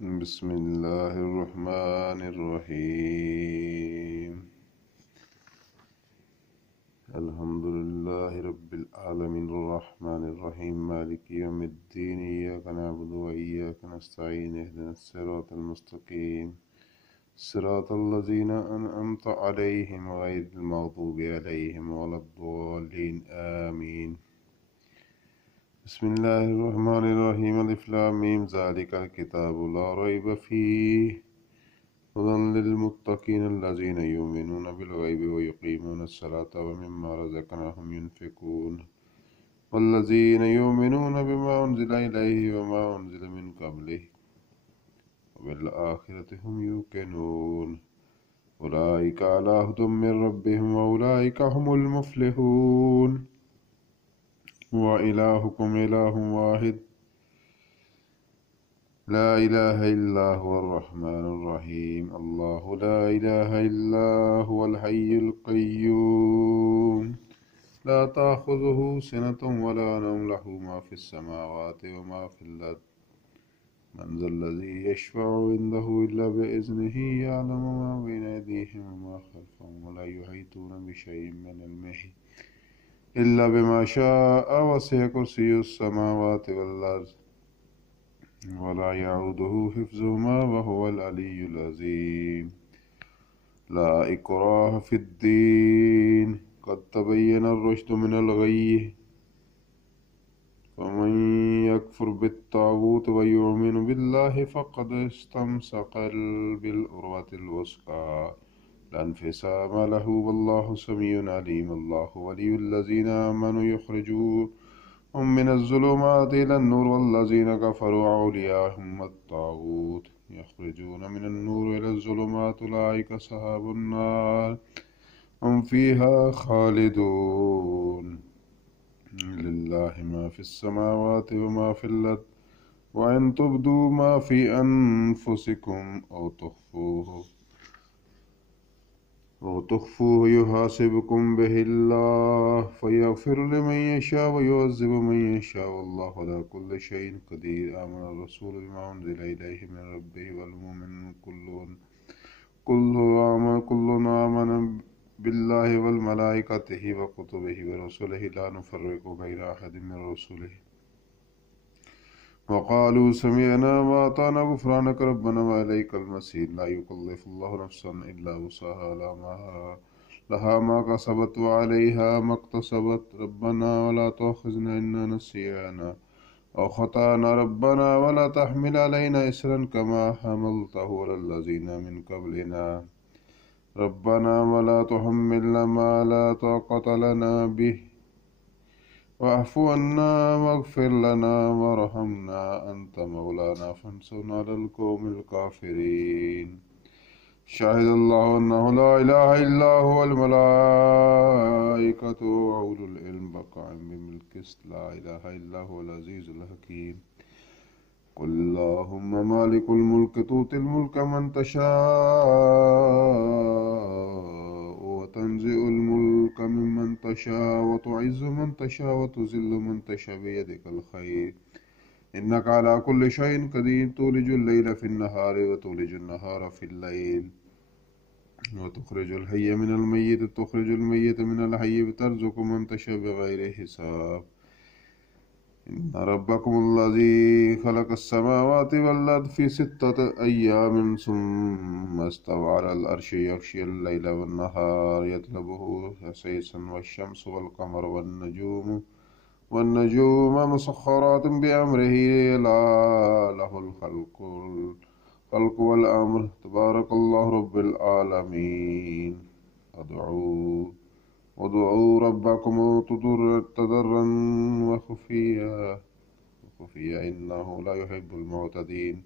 بسم الله الرحمن الرحيم. الحمد لله رب العالمين الرحمن الرحيم مالك يوم الدين، إياك نعبد وإياك نستعين، اهدنا الصراط المستقيم صراط الذين أنعمت عليهم غير المغضوب عليهم ولا الضالين آمين. بسم الله الرحمن الرحيم. ألف لام ميم ذلك الكتاب لا ريب فيه هدى للمتقين الذين يؤمنون بالغيب ويقيمون الصلاة ومما رزقناهم ينفقون والذين يؤمنون بما أنزل إليه وما أنزل من قبله وبالآخرة هم يوقنون أولئك على هدى من ربهم وأولئك هم المفلحون. وإلهكم إله واحد لا إله إلا هو الرحمن الرحيم. الله لا إله إلا هو الحي القيوم لا تأخذه سنة ولا نوم له ما في السماوات وما في الأرض من ذا الذي يشفع عنده إلا بإذنه يعلم ما بين أيديهم وما خلفهم ولا يحيطون بشيء من علمه إلا بما شاء وسع كرسيه السماوات والأرض ولا يعوده حفظهما وهو العلي العظيم. لا إكراه في الدين قد تبين الرشد من الغي فمن يكفر بالطاغوت ويؤمن بالله فقد استمسك بالعروة الوثقى لا انفصام له والله سميع عليم. الله ولي الذين آمنوا يخرجوهم من الظلمات إلى النور والذين كفروا أولياءهم الطاغوت يخرجون من النور إلى الظلمات أولئك أصحاب النار هم فيها خالدون. لله ما في السماوات وما في الأرض وإن تبدوا ما في أنفسكم أو تخفوه يحاسبكم به الله فيغفر لمن يشاء ويعذب من يشاء والله على كل شيء قدير. آمن الرسول بما أنزل إليه من ربه والمؤمنون كل آمن بالله وملائكته وكتبه ورسله لا نفرق بين أحد من رسله وقالوا سمعنا وأطعنا غفرانك ربنا وإليك المصير. لا يكلف الله نفسا إلا وسعها لها ما كسبت وعليها ما اكتسبت. ربنا ولا تؤاخذنا إن نسينا أو خطأنا ربنا ولا تحمل علينا إصرا كما حملته على الذين من قبلنا ربنا ولا تحملنا ما لا طاقة لنا به واعف عنا واغفر لنا وارحمنا أنت مولانا فانصرنا على القوم الكافرين. شهد الله أنه لا إله إلا هو الملائكة وأولو العلم بقائم بالقسط لا إله إلا هو العزيز الحكيم. قل اللهم مالك الملك تؤتي الملك من تشاء وتنزع الملك ممن تشاء وتعز من تشاء وتذل من تشاء بيدك الخير إنك على كل شيء قدير. تولج الليل في النهار وتولج النهار في الليل وتخرج الحي من الميت تخرج الميت من الحي وترزق من تشاء بغير حساب. إن ربكم الذي خلق السماوات والأرض في 6 أيام ثم استوى على العرش يغشي الليل والنهار يطلبه حثيثا والشمس والقمر والنجوم مسخرات بأمره لا له الخلق والأمر. تبارك الله رب العالمين. ادعوا ربكم تضرعا وخفيا إنه لا يحب المعتدين.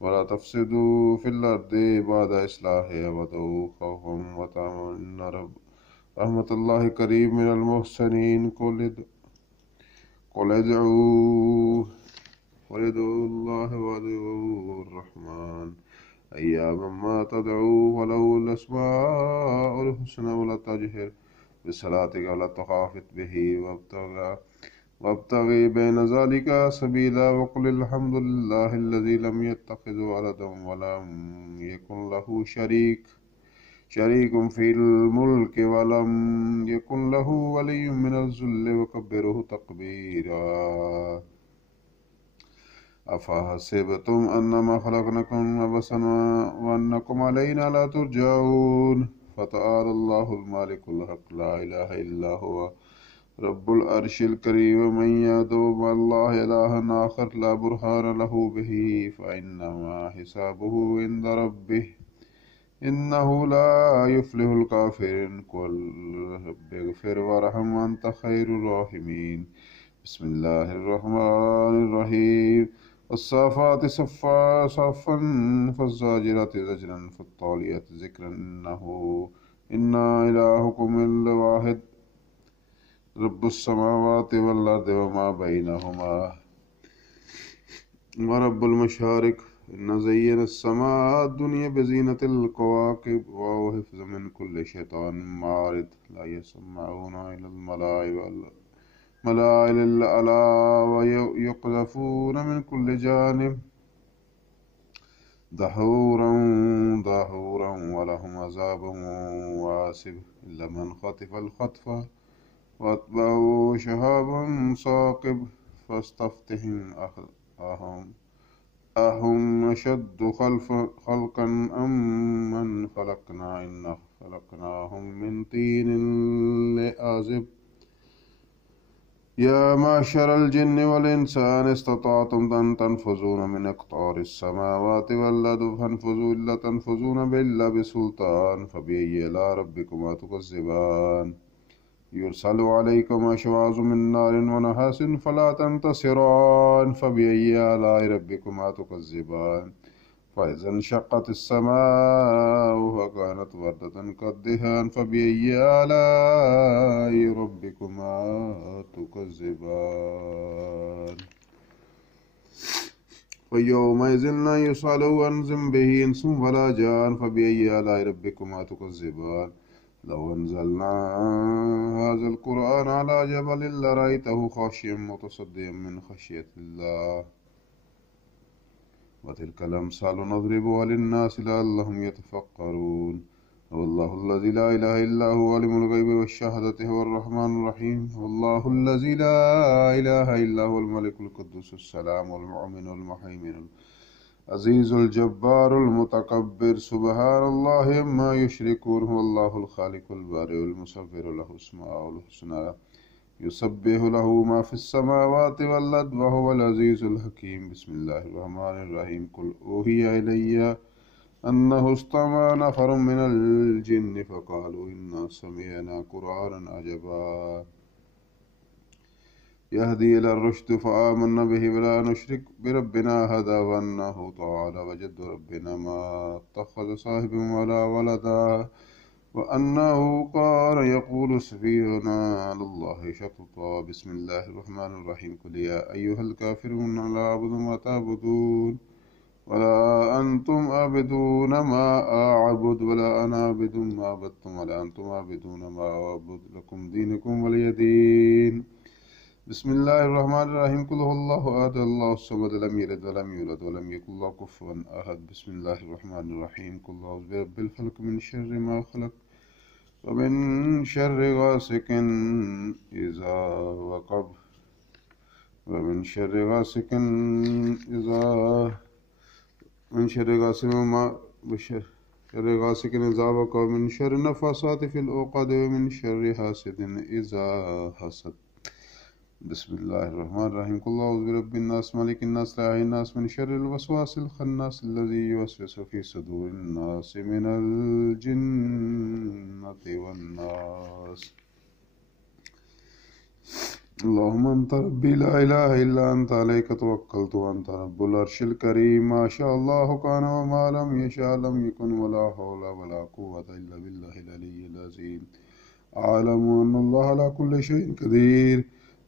ولا تفسدوا في الأرض بعد إصلاحها وادعوه خوفا وطمعا إن رحمة الله قريب من المحسنين. قل ادعوا الله وادعوا الرحمن أياما ما تدعوا وله الأسماء الحسنى ولا تجهر بصلاتك ولا تخافت به وابتغ بين ذلك سبيلا وقل الحمد لله الذي لم يتخذ ولدا ولم يكن له شريك في الملك ولم يكن له ولي من الذل وكبره تكبيرا أفحسبتم أنما خلقناكم عبثا وأنكم علينا لا ترجعون فتعالى الله الملك الحق لا إله إلا هو رب العرش الكريم ومن يدعو مع الله إلها آخر لا برهان له به فإنما حسابه عند ربه إنه لا يفلح الكافرون قل رب اغفر وارحم وأنت خير الراحمين بسم الله الرحمن الرحيم والصافات صفا فالزاجرات زجرا فالطاليات ذكرا إن إلهكم الواحد رب السماوات والأرض وما بينهما ورب المشارق إن زينا السماء الدنيا بزينة الكواكب وحفظا من كل شيطان مارد لا يسمعون إلى ملائل الأعلى ويقذفون من كل جانب دحورا ولهم عذاب واسب إلا من خطف الخطفة وأتبعه شهاب ثاقب فاستفتهم أهم أشد خلقا أم من خلقنا إنا خلقناهم من طين لآزب يا معشر الجن والإنس إن استطعتم أن تنفذوا من أقطار السماوات والأرض فانفذوا إلا تنفذون إلا بسلطان فبأي آلاء ربكما تكذبان يرسل عليكم أشواظ من نار ونحاس فلا تنتصران فبأي آلاء ربكما تكذبان فإذا انشقت السماء فكانت وردة كالدهان فبأي آلاء ربكما تكذبان فيومئذ لا يسأل عن ذنبه إنس ولا جان فبأي آلاء ربكما تكذبان لو أنزلنا هذا القرآن على جبل لرأيته خاشعا متصدعا من خشية الله وتلك الأمثال نضربها للناس لعلهم يتفكرون والله الذي لا إله إلا هو عالم الغيب والشهادة هو الرحمن الرحيم والله الذي لا إله إلا هو الملك القدوس السلام والمؤمن المهيمن العزيز الجبار المتكبر سبحان الله عما يشركون هو الله الخالق البارئ المصور له الأسماء الحسنى يسبح له ما في السماوات والأرض وهو العزيز الحكيم بسم الله الرحمن الرحيم قل أوحي إلي أنه استمع نفر من الجن فقالوا إنا سمعنا قرآنا عجبا يهدي إلى الرشد فآمنا به ولا نشرك بربنا أحدا وأنه تعالى وجد ربنا ما اتخذ صاحبا ولا ولدا وأنه قال يقول سفيهنا على الله شططا بسم الله الرحمن الرحيم قل يا أيها الكافرون لا أعبد ما تعبدون ولا أنتم عابدون ما أعبد ولا أنا عابد ما عبدتم ولا أنتم عابدون ما أعبد لكم دينكم ولي دين بسم الله الرحمن الرحيم قل هو الله أحد الله الصمد لم يلد ولم يولد ولم يكن له كفوا أحد بسم الله الرحمن الرحيم قل أعوذ برب الفلق من شر ما خلق ومن شر غاسق إذا وقب ومن شر غاسق إذا من شر غاسق إذا وقب ومن شر النفاثات في العقد ومن شر حاسد إذا حسد بسم الله الرحمن الرحيم قل أعوذ برب الناس ملك الناس إله الناس من شر الوسواس الخناس الذي يوسوس في صدور الناس من الجنة والناس اللهم أنت ربي لا إله إلا أنت عليك توكلت وأنت رب العرش الكريم ما شاء الله كان وما لم يشاء لم يكن ولا حول ولا قوة إلا بالله العلي العظيم أعلم أن الله على كل شيء قدير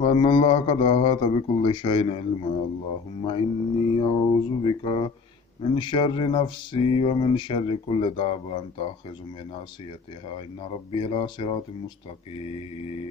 وأن الله قد أحاط بكل شيء علما اللهم إني أعوذ بك من شر نفسي ومن شر كل دابة أنت آخذ بناصيتها إن ربي على صراط مستقيم